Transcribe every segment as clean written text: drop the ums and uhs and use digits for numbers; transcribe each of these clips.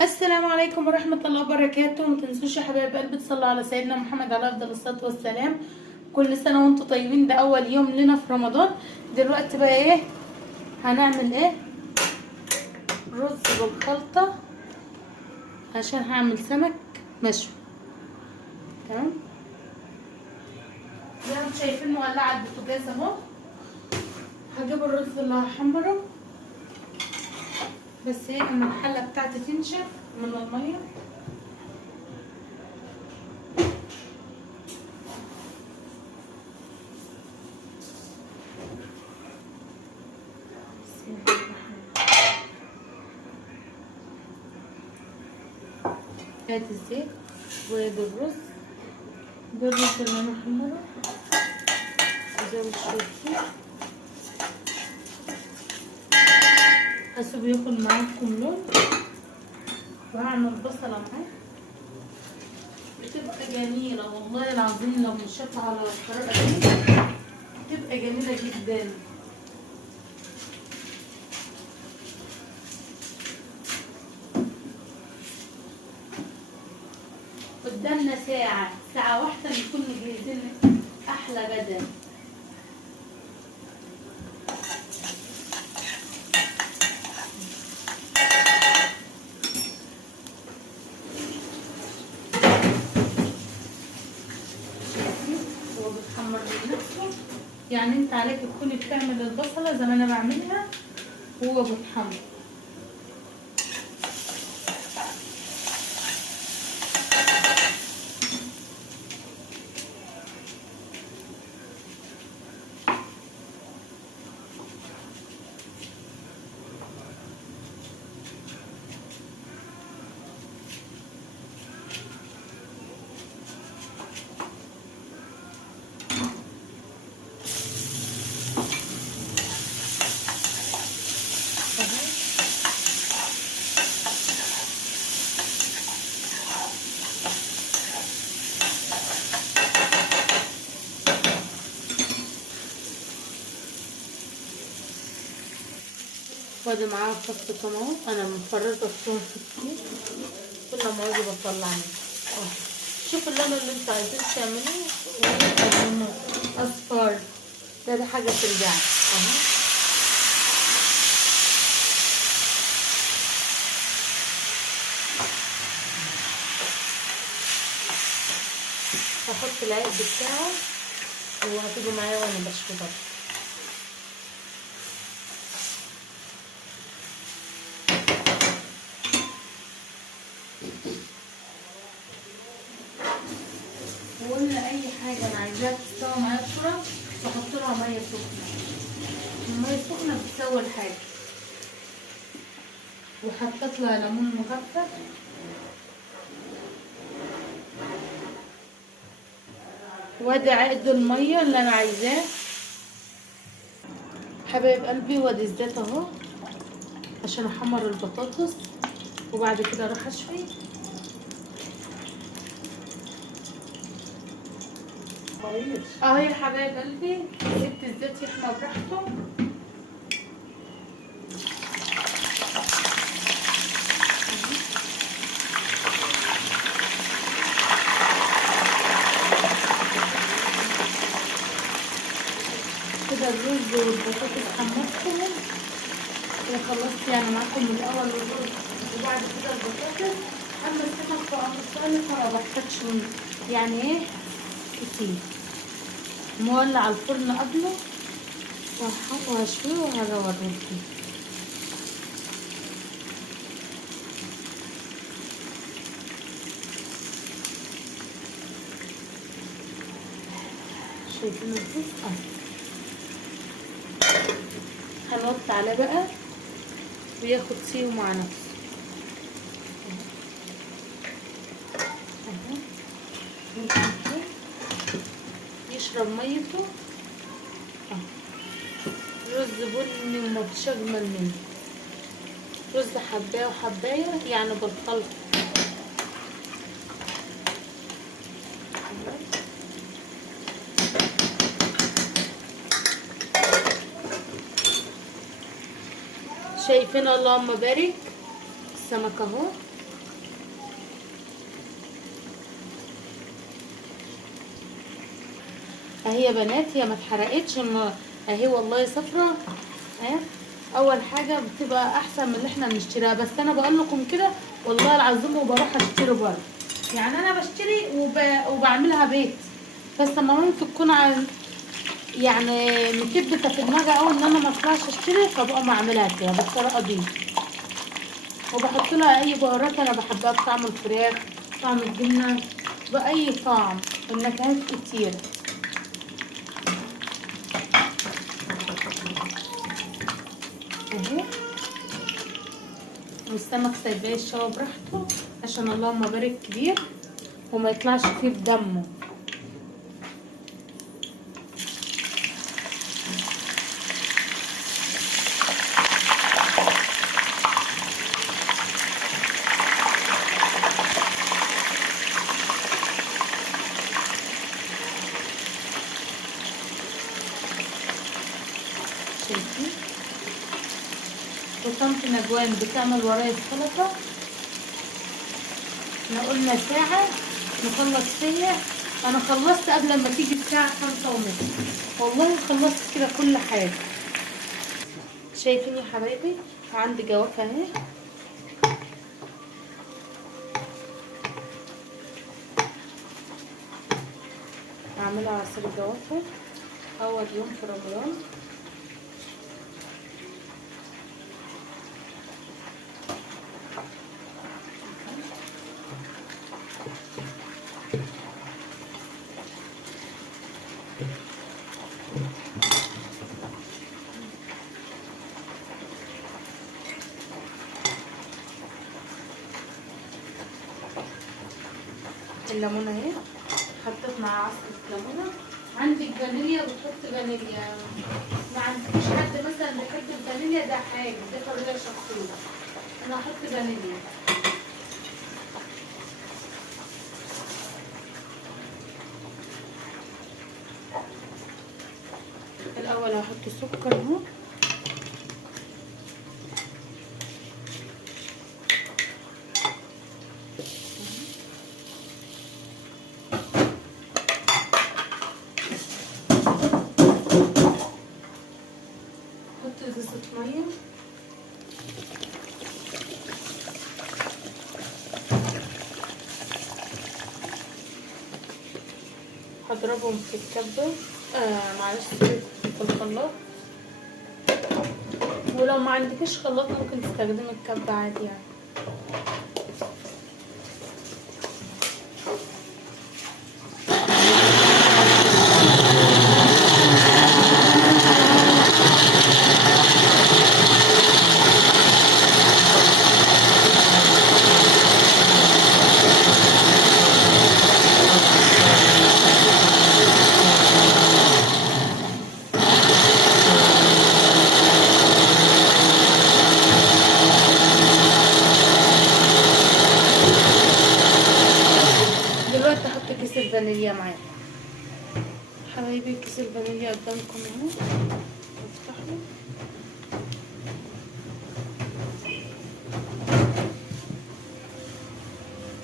السلام عليكم ورحمة الله وبركاته. ما تنسوش يا حبايب قلبي تصلوا على سيدنا محمد عليه افضل الصلاة والسلام. كل سنة وانتم طيبين، ده اول يوم لنا في رمضان. دلوقتي بقى ايه هنعمل؟ ايه، رز بالخلطة عشان هعمل سمك مشوي. تمام، زي ما انتم شايفين مولعة البوتاجاز اهو. هجيب الرز اللي هحمره، بس ايه اما الحلة بتاعتي تنشف من المية. هات الزيت وادي الرز، ده الرز اللي انا محمره زي ما شايفين. هسيبه ياخد معاكم لون، وهعمل بصلة معاه. بتبقى جميلة والله العظيم لو مشيت على الطريقة دي بتبقى جميلة جدا. قدامنا ساعة واحدة نكون مجهزين أحلى غدا. هو بيتحمر بنفسه، يعني انت عليك تكوني بتعمل البصلة زي ما انا بعملها وهو بيتحمر. وادي معاه فص طماطم، انا مفرزه الثوم في الكيس، كل ما اجي بطلع منه. شوفوا اللون اللي انتوا عايزين تعملوه، لونه اصفر، ده حاجه ترجع اهو. هحط العيق بتاعه وهتيجوا معايا وانا بشوي برضه. وقلنا اي حاجه انا عايزاها تستوي معايا بسرعه بحط لها ميه سخنه. الميه السخنه بتسوي الحاجه. وحطيت لها ليمون مخفف، وادي عقد الميه اللي انا عايزاه. حبايب قلبي وادي الزيت اهو عشان احمر البطاطس، وبعد كده اروح اشوي. اهو يا حبايب قلبي سبت الزيت يحمر براحته. كده الرز والبطاطس حمرتهم وخلصت يعني معاكم من الاول الرز، وبعد كده البطاطس. اما السمك فانا ما بحتاجش يعني ايه كتير. مولع الفرن قبله وهشويه وهوريكم. شايفين الرز هنوطي عليه بقى وياخد سيو مع نفسه اهو. يشرب ميته اهو. رز بني ومفيش اجمل منه. رز حبايه وحبايه يعني بالخلط. شايفين اللهم بارك السمك اهو اهي يا بنات، هي ما اتحرقتش اهي والله صفرة اهي. اول حاجه بتبقى احسن من اللي احنا بنشتريها، بس انا بقول لكم كده والله العظيم وبروح اشتري بره. يعني انا بشتري وبعملها بيت، بس لما ممكن تكون يعني مكبته في دماغي او ان انا ما اطلعش اشتري، فبقى بعملها كده بالطريقه دي. وبحط لها اي بهارات انا بحبها، بطعم الفراخ، طعم الجبنه، باي طعم، النكهات كتير. اهي. والسمك سايباه يشوى براحته عشان اللهم بارك كبير وما يطلعش فيه بدمه. شايفين؟ وطنط نجوان بتعمل ورايا السلطه. احنا قلنا ساعة نخلص فيها، انا خلصت قبل ما تيجي الساعة 5:30 والله، خلصت كده كل حاجة. شايفين يا حبايبي؟ عندي جوافة اهي، هعملها عصير جوافة اول يوم في رمضان. الليمونه اهي، حطيت مع عصره ليمونه. عندك فانيليا بتحط فانيليا، ما عندكش حد مثلا بيحب الفانيليا ده حاجه، دي حريه شخصيه، انا هحط فانيليا. الاول هحط سكر اهو، ازازة مية، هضربهم في الكبة معلش في الخلاط. ولو ما عندكش خلاط ممكن تستخدمي الكبة عادي يعني. دلوقتي هحط كيس الفانيليا معايا حبايبي. كيس الفانيليا قدامكم اهو، افتح له.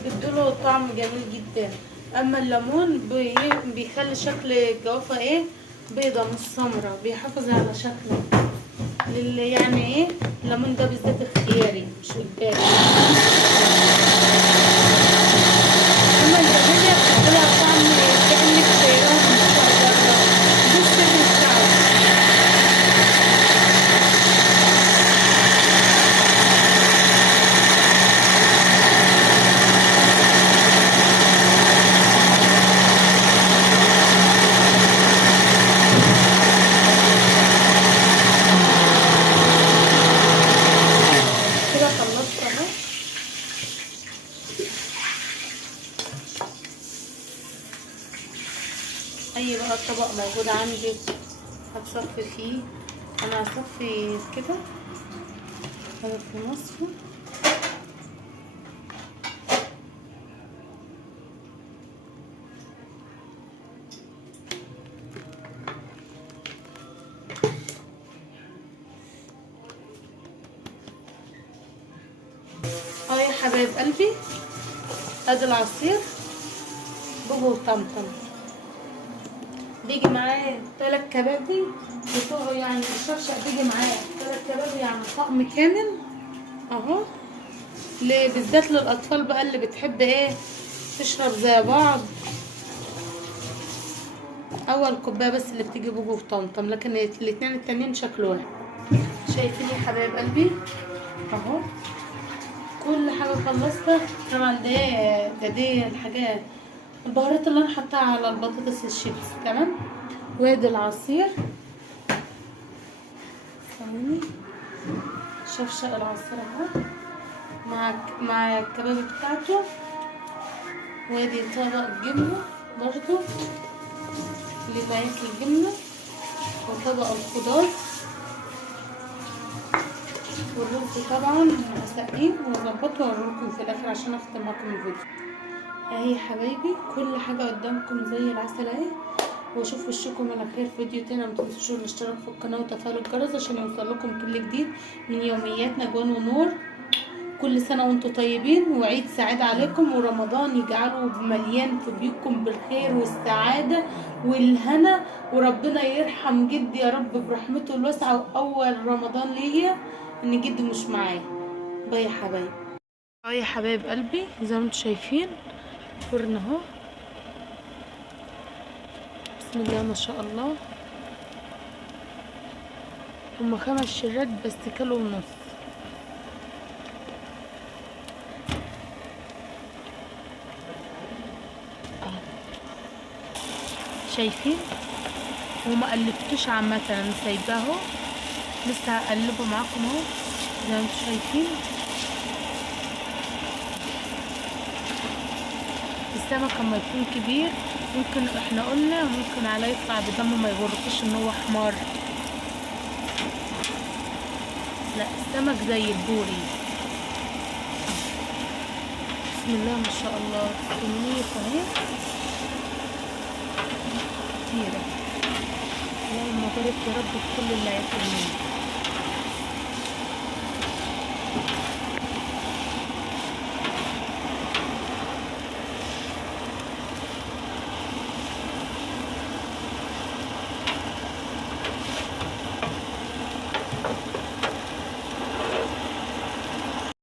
بيدوله طعم جميل جدا. اما الليمون بيخلي شكل الجوافه ايه، بيضه مش سمرة، بيحافظ على شكله يعني ايه. الليمون ده بالذات اختياري مش اجباري. اما الفانيليا بتديلها طعم كأنك سايباها في الشارع بره، دي السر بتاعها. كده خلصت اهو. اي بقى طبق موجود عندك هتصفي فيه، انا هصفي كده هذا في مصفى. يا حبايب قلبي، ادي العصير بوبو وطمطم. بيجي معاه 3 كبابي بتوعه، يعني الشفشق بيجي معاه 3 كبابي يعني طقم كامل اهو. بالذات للاطفال بقى اللي بتحب ايه تشرب زي بعض. اول كوبايه بس اللي بتيجي بوجو وطمطم، لكن الاتنين التانيين شكل واحد. شايفين يا حبايب قلبي اهو كل حاجه خلصتها. طبعا دي الحاجات البهارات اللي انا حطاها على البطاطس الشيبس. تمام. وادي العصير ثواني، شفشق العصير اهو مع الكباب بتاعته. وادي طبق جبنه برضو لبقية الجبنه، وطبق الخضار، والرز طبعا هسقيه واظبطه واوريلكم في الاخر عشان اختم معاكم الفيديو. اهي يا حبايبي كل حاجه قدامكم زي العسل اهي. واشوف وشكم على خير في فيديو تاني. متنسوش الاشتراك في القناه وتفعيل الجرس عشان يوصلكم كل جديد من يوميات نجوان ونور. كل سنه وانتم طيبين وعيد سعيد عليكم، ورمضان يجعله مليان في بيوتكم بالخير والسعاده والهنا. وربنا يرحم جدي يا رب برحمته الواسعه، واول رمضان ليا ان جدي مش معايا. باي يا حبايبي. باي يا حبايب قلبي. زي ما انتم شايفين فرن اهو بسم الله ما شاء الله. هما 5 شرات بس كيلو ونص. شايفين وما قلبتوش عامه، انا سايباه اهو لسه هقلبه معاكم اهو زي ما انتم شايفين. السمك اما يكون كبير ممكن احنا قلنا ممكن عليه يطلع بدمه ما يغرقوش ان هو حمار. لا السمك زي البوري. بسم الله ما شاء الله. كمية اهي كتيرة. اللهم بارك يا رب في كل اللي هياكل منه.